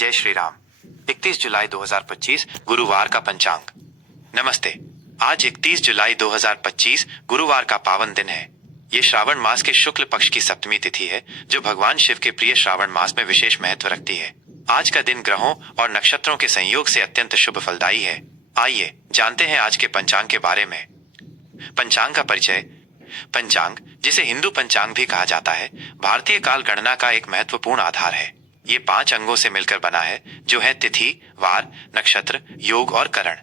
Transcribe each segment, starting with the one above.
जय श्री राम। 31 जुलाई 2025 गुरुवार का पंचांग। नमस्ते। आज 31 जुलाई 2025 गुरुवार का पावन दिन है। ये श्रावण मास के शुक्ल पक्ष की सप्तमी तिथि है, जो भगवान शिव के प्रिय श्रावण मास में विशेष महत्व रखती है। आज का दिन ग्रहों और नक्षत्रों के संयोग से अत्यंत शुभ फलदायी है। आइए जानते हैं आज के पंचांग के बारे में। पंचांग का परिचय। पंचांग, जिसे हिंदू पंचांग भी कहा जाता है, भारतीय काल गणना का एक महत्वपूर्ण आधार है। ये 5 अंगों से मिलकर बना है, जो है तिथि, वार, नक्षत्र, योग और करण।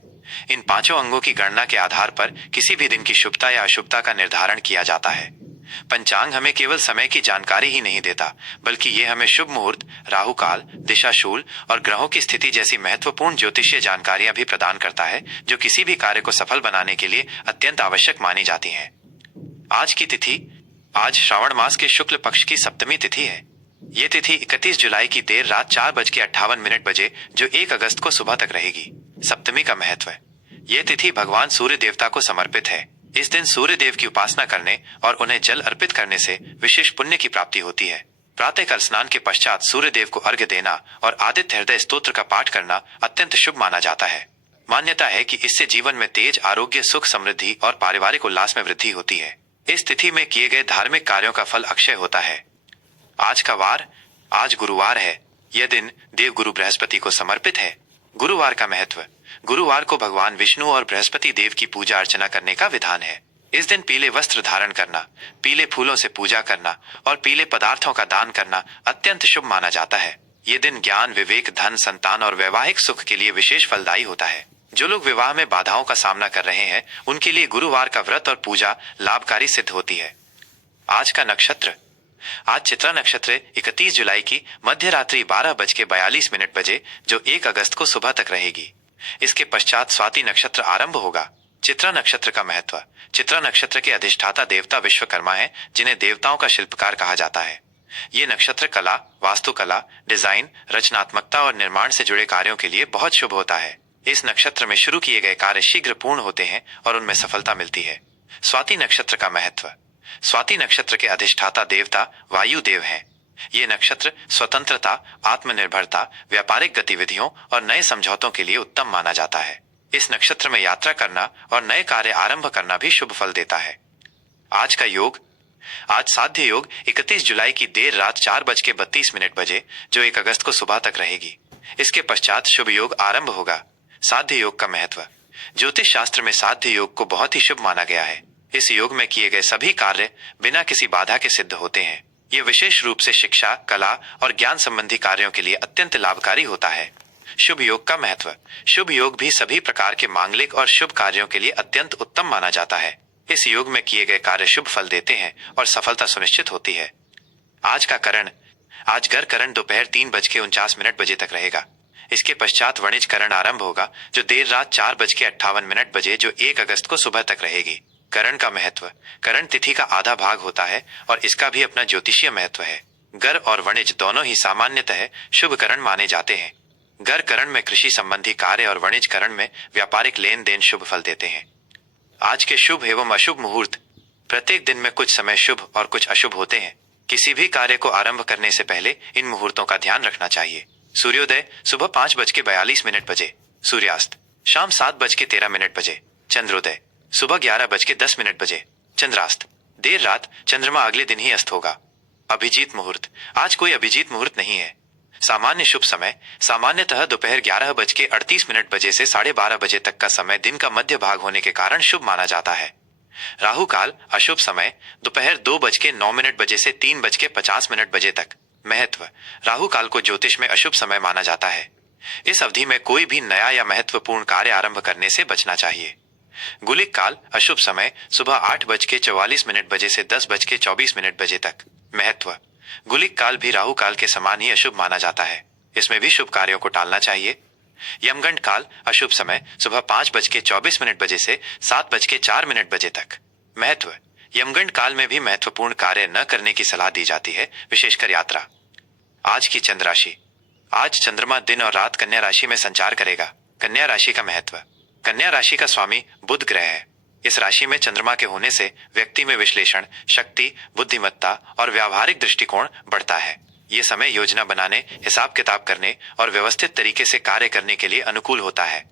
इन 5 अंगों की गणना के आधार पर किसी भी दिन की शुभता या अशुभता का निर्धारण किया जाता है। पंचांग हमें केवल समय की जानकारी ही नहीं देता, बल्कि ये हमें शुभ मुहूर्त, राहु काल, दिशाशूल और ग्रहों की स्थिति जैसी महत्वपूर्ण ज्योतिषीय जानकारियां भी प्रदान करता है, जो किसी भी कार्य को सफल बनाने के लिए अत्यंत आवश्यक मानी जाती हैं। आज की तिथि। आज श्रावण मास के शुक्ल पक्ष की सप्तमी तिथि है। ये तिथि 31 जुलाई की देर रात 4:58 बजे, जो 1 अगस्त को सुबह तक रहेगी। सप्तमी का महत्व है। ये तिथि भगवान सूर्य देवता को समर्पित है। इस दिन सूर्य देव की उपासना करने और उन्हें जल अर्पित करने से विशेष पुण्य की प्राप्ति होती है। प्रातःकाल स्नान के पश्चात सूर्य देव को अर्घ्य देना और आदित्य हृदय स्तोत्र का पाठ करना अत्यंत शुभ माना जाता है। मान्यता है कि इससे जीवन में तेज, आरोग्य, सुख, समृद्धि और पारिवारिक उल्लास में वृद्धि होती है। इस तिथि में किए गए धार्मिक कार्यों का फल अक्षय होता है। आज का वार। आज गुरुवार है। यह दिन देव गुरु बृहस्पति को समर्पित है। गुरुवार का महत्व। गुरुवार को भगवान विष्णु और बृहस्पति देव की पूजा अर्चना करने का विधान है। इस दिन पीले वस्त्र धारण करना, पीले फूलों से पूजा करना और पीले पदार्थों का दान करना अत्यंत शुभ माना जाता है। ये दिन ज्ञान, विवेक, धन, संतान और वैवाहिक सुख के लिए विशेष फलदायी होता है। जो लोग विवाह में बाधाओं का सामना कर रहे हैं, उनके लिए गुरुवार का व्रत और पूजा लाभकारी सिद्ध होती है। आज का नक्षत्र। आज चित्रा नक्षत्र 31 जुलाई की मध्य रात्रि 12:42 बजे, जो 1 अगस्त को सुबह तक रहेगी। इसके पश्चात स्वाति नक्षत्र आरंभ होगा। चित्रा नक्षत्र का महत्व। चित्रा नक्षत्र के अधिष्ठाता देवता विश्वकर्मा हैं, जिन्हें देवताओं का शिल्पकार कहा जाता है। ये नक्षत्र कला, वास्तुकला, डिजाइन, रचनात्मकता और निर्माण से जुड़े कार्यों के लिए बहुत शुभ होता है। इस नक्षत्र में शुरू किए गए कार्य शीघ्र पूर्ण होते हैं और उनमें सफलता मिलती है। स्वाति नक्षत्र का महत्व। स्वाति नक्षत्र के अधिष्ठाता देवता वायु देव हैं। ये नक्षत्र स्वतंत्रता, आत्मनिर्भरता, व्यापारिक गतिविधियों और नए समझौतों के लिए उत्तम माना जाता है। इस नक्षत्र में यात्रा करना और नए कार्य आरंभ करना भी शुभ फल देता है। आज का योग। आज साध्य योग 31 जुलाई की देर रात 4:32 बजे, जो 1 अगस्त को सुबह तक रहेगी। इसके पश्चात शुभ योग आरंभ होगा। साध्य योग का महत्व। ज्योतिष शास्त्र में साध्य योग को बहुत ही शुभ माना गया है। इस योग में किए गए सभी कार्य बिना किसी बाधा के सिद्ध होते हैं। ये विशेष रूप से शिक्षा, कला और ज्ञान संबंधी कार्यों के लिए अत्यंत लाभकारी होता है। शुभ योग का महत्व। शुभ योग भी सभी प्रकार के मांगलिक और शुभ कार्यों के लिए अत्यंत उत्तम माना जाता है। इस योग में किए गए कार्य शुभ फल देते हैं और सफलता सुनिश्चित होती है। आज का करण। आज गर करण दोपहर 3:49 बजे तक रहेगा। इसके पश्चात वणिज करण आरंभ होगा, जो देर रात 4:58 बजे, जो 1 अगस्त को सुबह तक रहेगी। करण का महत्व। करण तिथि का आधा भाग होता है और इसका भी अपना ज्योतिषीय महत्व है। गर और वणिज दोनों ही सामान्यतः शुभ करण माने जाते हैं। गर करण में कृषि संबंधी कार्य और वणिज करण में व्यापारिक लेन देन शुभ फल देते हैं। आज के शुभ एवं अशुभ मुहूर्त। प्रत्येक दिन में कुछ समय शुभ और कुछ अशुभ होते हैं। किसी भी कार्य को आरंभ करने से पहले इन मुहूर्तों का ध्यान रखना चाहिए। सूर्योदय सुबह 5:42 बजे। सूर्यास्त शाम 7:13 बजे। चंद्रोदय सुबह 11:10 बजे। चंद्रास्त देर रात, चंद्रमा अगले दिन ही अस्त होगा। अभिजीत मुहूर्त। आज कोई अभिजीत मुहूर्त नहीं है। सामान्य शुभ समय सामान्यतः दोपहर 11:38 बजे से 12:30 बजे तक का समय दिन का मध्य भाग होने के कारण शुभ माना जाता है। राहु काल अशुभ समय दोपहर 2:09 बजे से 3:50 बजे तक। महत्व। राहु काल को ज्योतिष में अशुभ समय माना जाता है। इस अवधि में कोई भी नया या महत्वपूर्ण कार्य आरंभ करने से बचना चाहिए। गुलिक काल अशुभ समय सुबह 8:44 बजे से 10:24 बजे तक। महत्व। गुलिक काल भी राहु काल के समान ही अशुभ माना जाता है। इसमें भी शुभ कार्यों को टालना चाहिए। यमगंड काल अशुभ समय सुबह 5:24 बजे से 7:04 बजे तक। महत्व। यमगंड काल में भी महत्वपूर्ण कार्य न करने की सलाह दी जाती है, विशेषकर यात्रा। आज की चंद्र राशि। आज चंद्रमा दिन और रात कन्या राशि में संचार करेगा। कन्या राशि का महत्व। कन्या राशि का स्वामी बुध ग्रह है। इस राशि में चंद्रमा के होने से व्यक्ति में विश्लेषण शक्ति, बुद्धिमत्ता और व्यावहारिक दृष्टिकोण बढ़ता है। ये समय योजना बनाने, हिसाब किताब करने और व्यवस्थित तरीके से कार्य करने के लिए अनुकूल होता है।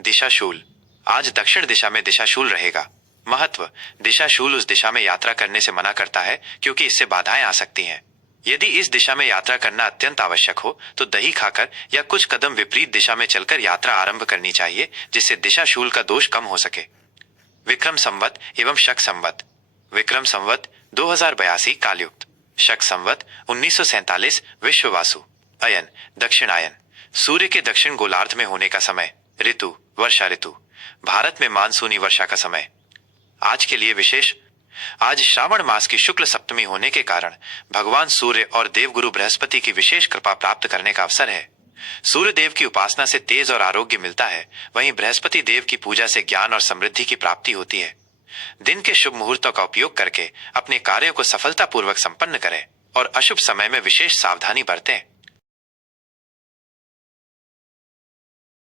दिशाशूल। आज दक्षिण दिशा में दिशाशूल रहेगा। महत्व। दिशाशूल उस दिशा में यात्रा करने से मना करता है क्योंकि इससे बाधाएं आ सकती हैं। यदि इस दिशा में यात्रा करना अत्यंत आवश्यक हो तो दही खाकर या कुछ कदम विपरीत दिशा में चलकर यात्रा आरंभ करनी चाहिए, जिससे दिशाशूल का दोष कम हो सके। विक्रम संवत एवं शक संवत। विक्रम संवत 2082 कालयुक्त, शक संवत 1947 विश्ववासु। अयन दक्षिणायन, सूर्य के दक्षिण गोलार्ध में होने का समय। ऋतु वर्षा ऋतु, भारत में मानसूनी वर्षा का समय। आज के लिए विशेष। आज श्रावण मास की शुक्ल सप्तमी होने के कारण भगवान सूर्य और देवगुरु बृहस्पति की विशेष कृपा प्राप्त करने का अवसर है। सूर्य देव की उपासना से तेज और आरोग्य मिलता है, वहीं बृहस्पति देव की पूजा से ज्ञान और समृद्धि की प्राप्ति होती है। दिन के शुभ मुहूर्तों का उपयोग करके अपने कार्यों को सफलतापूर्वक संपन्न करें और अशुभ समय में विशेष सावधानी बरतें।